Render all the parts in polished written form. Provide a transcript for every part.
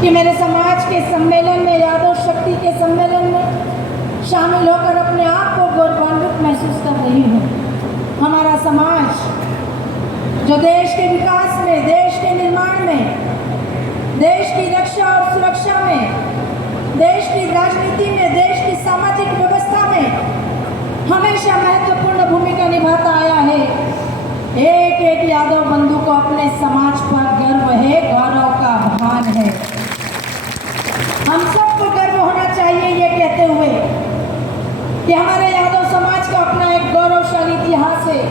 कि मेरे समाज के सम्मेलन में, यादव शक्ति के सम्मेलन में शामिल होकर अपने आप को गौरवान्वित महसूस कर रही हूँ। हमारा समाज जो देश के विकास में, देश के निर्माण में, देश की रक्षा और सुरक्षा में, देश की राजनीति में, देश की सामाजिक व्यवस्था में हमेशा महत्वपूर्ण भूमिका निभाता आया है। एक एक यादव बंधु को अपने समाज पर गर्व है, गौरव का भान है। हम सबको गर्व होना चाहिए ये कहते हुए कि हमारे यादव समाज का अपना एक गौरवशाली इतिहास है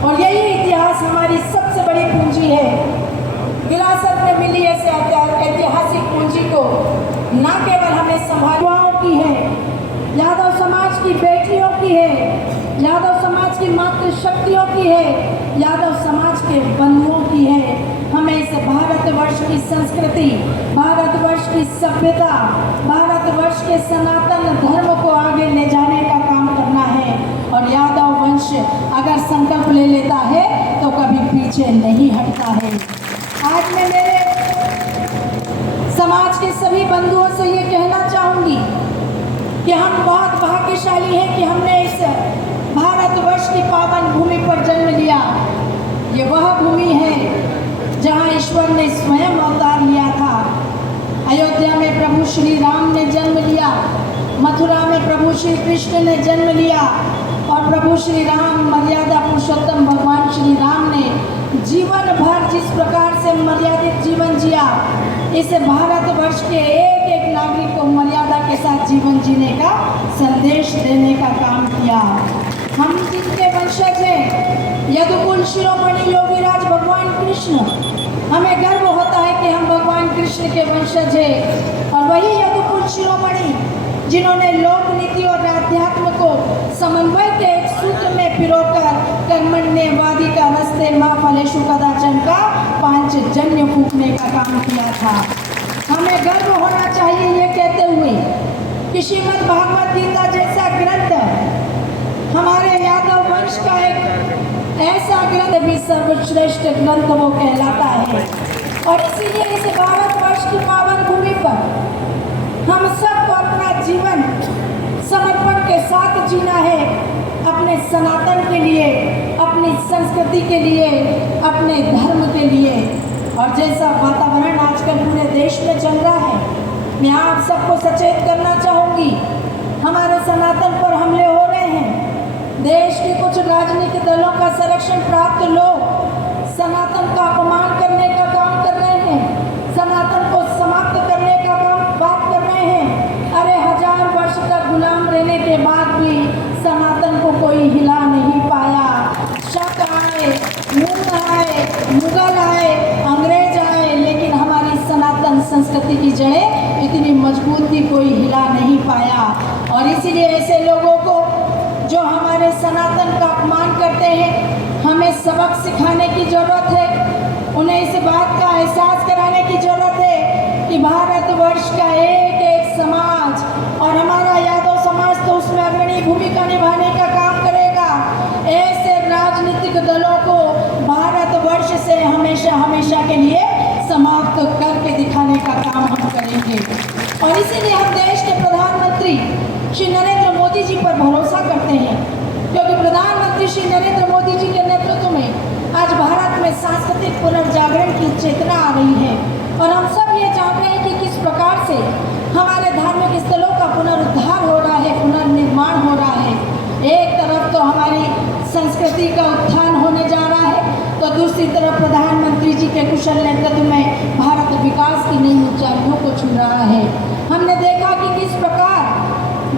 और यही इतिहास हमारी सबसे बड़ी पूंजी है। विरासत में मिली ऐसे ऐतिहासिक पूंजी को न केवल हमें संभालवाओं की है, यादव समाज की बेटियों की है, यादव समाज की मातृशक्तियों की है, यादव समाज के बंधुओं की है। हमें इस भारतवर्ष की संस्कृति, भारतवर्ष की सभ्यता, भारतवर्ष के सनातन धर्म को आगे ले जाने का काम करना है और यादव वंश अगर संकल्प ले लेता है तो कभी पीछे नहीं हटता है। आज मैं मेरे समाज के सभी बंधुओं से ये कहना चाहूँगी कि हम बहुत भाग्यशाली हैं कि हमने इस भारतवर्ष की पावन भूमि पर जन्म लिया। ये वह भूमि है जहाँ ईश्वर ने स्वयं अवतार लिया था। अयोध्या में प्रभु श्री राम ने जन्म लिया, मथुरा में प्रभु श्री कृष्ण ने जन्म लिया और प्रभु श्री राम, मर्यादा पुरुषोत्तम भगवान श्री राम ने जीवन भर जिस प्रकार से मर्यादित जीवन जिया, इस भारतवर्ष के एक एक नागरिक को मर्यादा के साथ जीवन जीने का संदेश देने का काम किया। हम जिनके वंशज हैं, यदुकुल शिरोमणि योगीराज भगवान कृष्ण, हमें गर्व होता है कि हम भगवान कृष्ण के वंशज हैं और वही यदुकुल शिरोमणि जिन्होंने लोक नीति और अध्यात्म को समन्वय के एक सूत्र में पिरोकर कर्मण्यवादिका रस्ते माँ फलेषु कदाचन का पांचजन्य फूंकने का काम किया था। हमें गर्व होना चाहिए ये कहते हुए कि श्रीमद् भागवत गीता जैसा ग्रंथ हमारे यादव वंश का एक ऐसा ग्रंथ भी सर्वश्रेष्ठ ग्रंथ वो कहलाता है और इसीलिए इस भारतवर्ष की पावन भूमि पर हम सबको अपना जीवन समर्पण के साथ जीना है, अपने सनातन के लिए, अपनी संस्कृति के लिए, अपने धर्म के लिए। और जैसा वातावरण आजकल पूरे देश में चल रहा है, मैं आप सबको सचेत करना चाहूँगी। हमारे सनातन पर हमले हो रहे हैं, देश के कुछ राजनीतिक दलों का संरक्षण प्राप्त लोग सनातन का अपमान करने का काम कर रहे हैं, सनातन को समाप्त करने का बात कर रहे हैं। अरे 1000 वर्ष तक गुलाम रहने के बाद भी सनातन को कोई हिला नहीं पाया। शक आए, मुगल आए, अंग्रेज आए, लेकिन हमारी सनातन संस्कृति की जड़ें इतनी मजबूत थी, कोई हिला नहीं पाया। और इसीलिए ऐसे लोगों को जो हमारे सनातन का अपमान करते हैं, हमें सबक सिखाने की ज़रूरत है। उन्हें इस बात का एहसास कराने की ज़रूरत है कि भारतवर्ष का एक एक समाज और हमारा यादव समाज तो उसमें अग्रणी भूमिका निभाने का काम करेगा। ऐसे राजनीतिक दलों को भारतवर्ष से हमेशा हमेशा के लिए समाप्त करके दिखाने का काम हम करेंगे। और इसीलिए हम देश के प्रधानमंत्री श्री नरेंद्र मोदी जी पर भरोसा करते हैं, क्योंकि प्रधानमंत्री श्री नरेंद्र मोदी जी के नेतृत्व में आज भारत में सांस्कृतिक पुनर्जागरण की चेतना आ रही है और हम सब ये जान रहे हैं कि किस प्रकार से हमारे धार्मिक स्थलों का पुनरुद्धार हो रहा है, पुनर्निर्माण हो रहा है। एक तरफ तो हमारी संस्कृति का उत्थान होने जा रहा है, तो दूसरी तरफ प्रधानमंत्री जी के कुशल नेतृत्व में भारत विकास की नई ऊंचाइयों को छू रहा है। हमने देखा कि किस प्रकार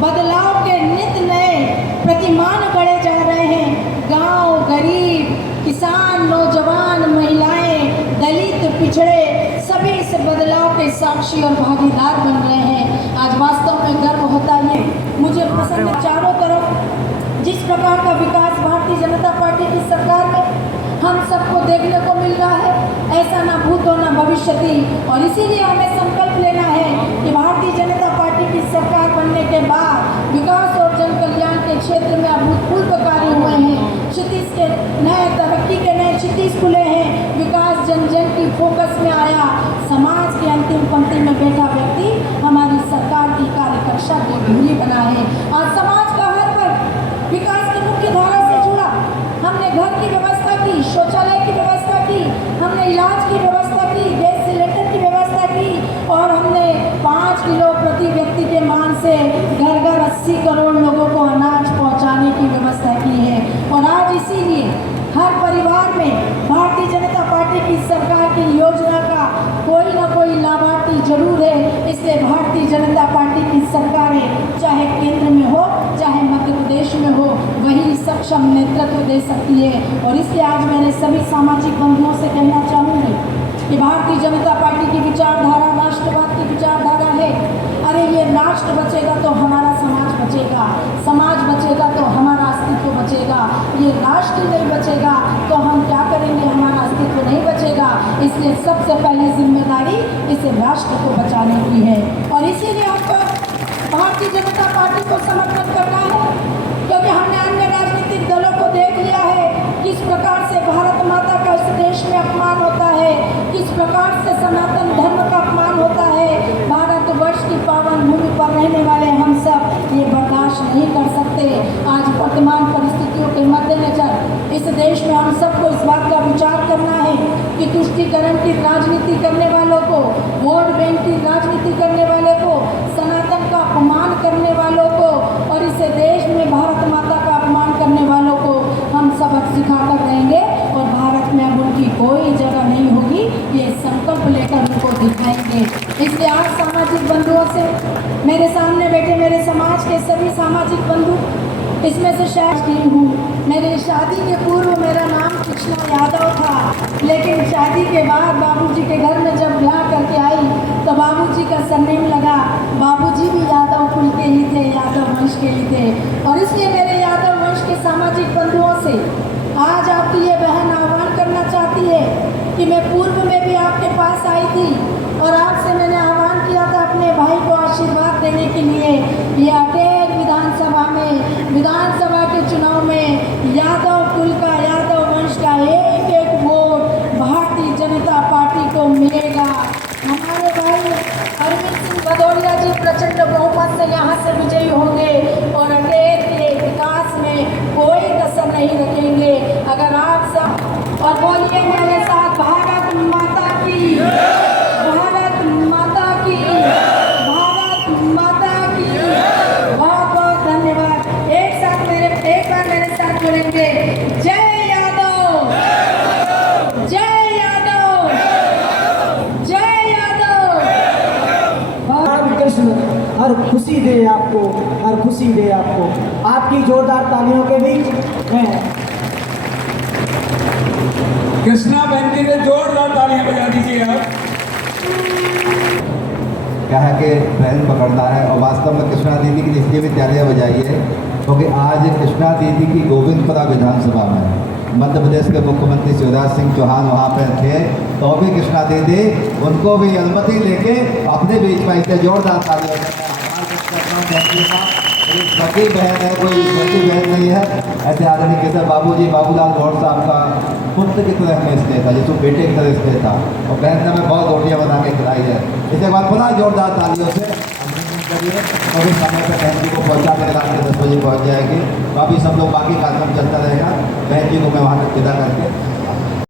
बदलाव के नित नए प्रतिमान गढ़े जा रहे हैं। गांव, गरीब, किसान, नौजवान, महिलाएं, दलित, पिछड़े सभी इस बदलाव के साक्षी और भागीदार बन रहे हैं। आज वास्तव में गर्व होता है मुझे पसंद चारों तरफ जिस प्रकार का विकास भारतीय जनता पार्टी की सरकार में हम सबको देखने को मिल रहा है, ऐसा ना भूतो ना भविष्यति। और इसीलिए हमें संकल्प लेना है कि भारतीय जनता पार्टी की सरकार बनने के बाद विकास और जन कल्याण के क्षेत्र में अभूतपूर्व कार्य हुए हैं। क्षितिज के नए तरक्की के नए क्षितिज खुले हैं, विकास जन जन की फोकस में आया, समाज की अंतिम पंक्ति जरूर है। इसलिए भारतीय जनता पार्टी की सरकारें चाहे केंद्र में हो चाहे मध्य प्रदेश में हो, वही सक्षम नेतृत्व दे सकती है। और इसलिए आज मैंने सभी सामाजिक बंधुओं से कहना चाहूँगी कि भारतीय जनता पार्टी की विचारधारा राष्ट्रवाद की विचारधारा है। अरे ये राष्ट्र बचेगा तो हमारा समाज बचेगा, समाज बचेगा तो हमारा अस्तित्व बचेगा। ये राष्ट्र नहीं बचेगा तो हम क्या करेंगे, हमारा अस्तित्व नहीं बचेगा। इसलिए सबसे पहली जिम्मेदारी इस राष्ट्र को बचाने की है और इसीलिए हमको भारतीय जनता पार्टी को समर्थन करना है, क्योंकि हमने अन्य राजनीतिक दलों को देख लिया है किस प्रकार से भारत माता का इस देश में अपमान होता है, किस प्रकार से सनातन धर्म का अपमान होता है। भारतवर्ष की पावन भूमि पर रहने वाले हम सब ये बर्दाश्त नहीं कर सकते। आज वर्तमान परिस्थितियों के मद्देनजर इस देश में हम सबको इस बात का विचार करना है कि तुष्टीकरण की राजनीति करने वालों को, वोट बैंक की राजनीति करने वाले को, सनातन का अपमान करने वालों को और इस देश में भारत माता का अपमान करने वालों को हम सबक सिखाकर रहेंगे और भारत में अब उनकी कोई जगह नहीं होगी। ये संकल्प लेकर उनको दिखाएंगे। इसलिए आज सामाजिक बंधुओं से, मेरे सामने बैठे मेरे समाज के सभी सामाजिक बंधु, इसमें से शायद की हूँ। मेरी शादी के पूर्व मेरा नाम कृष्णा यादव था, लेकिन शादी के बाद बाबूजी के घर में जब ब्याह करके आई तो बाबूजी का सरनेम लगा। बाबूजी भी यादव कुल के ही थे, यादव वंश के ही थे। और इसलिए मेरे यादव वंश के सामाजिक बंधुओं से आज आपकी ये बहन आह्वान करना चाहती है कि मैं पूर्व में भी आपके पास आई थी और आपसे मैंने आह्वान किया था अपने भाई को आशीर्वाद देने के लिए। ये अटेर विधानसभा में, विधानसभा के चुनाव में यादव कुल का, यादव वंश का एक एक वोट भारतीय जनता पार्टी को मिलेगा। हमारे भाई अरविंद सिंह भदौरिया जी प्रचंड बहुमत से यहाँ से विजयी होंगे और अटेर के विकास में कोई कसर नहीं रखेंगे। अगर आप सब और बोलिए मेरे साथ, भारत माता की, भारत माता की, भारत माता की। बहुत बहुत धन्यवाद। एक बार मेरे साथ जुड़ेंगे। जय यादव, जय यादव, जय यादव। कृष्ण हर खुशी दे आपको, हर खुशी दे आपको। आपकी जोरदार तालियों के बीच मैं कृष्णा बहन जी ने जोरदार तालियां बजा दीजिए आप। क्या है कि ट्रेन पकड़ना है और वास्तव में कृष्णा दीदी की इसलिए भी तालियां बजाई है क्योंकि आज कृष्णा दीदी की गोविंदपुरा विधानसभा में मध्य प्रदेश के मुख्यमंत्री शिवराज सिंह चौहान वहाँ पर थे, तो भी कृष्णा दीदी उनको भी अनुमति लेके अपने बीच में इसे जोरदार तालियां सगी बहन है, कोई छोटी बहन नहीं है। ऐसे आदमी के साथ बाबूजी बाबूलाल गौड़ साहब का पुत्र की तरह हमें इसलिए था, जिसको बेटे की तरह इसलिए था और बहन ने हमें बहुत रोटियाँ बना के खिलाई है। इसके बाद पुनः जोरदार तालियों से अभिनंदन करिए। अभी समय पर बहन जी को पहुँचा के रात के 10 बजे पहुँच जाएगी। तो अभी सब लोग बाकी कार्यक्रम चलता रहेगा। बहन जी को मैं वहाँ तक विदा करके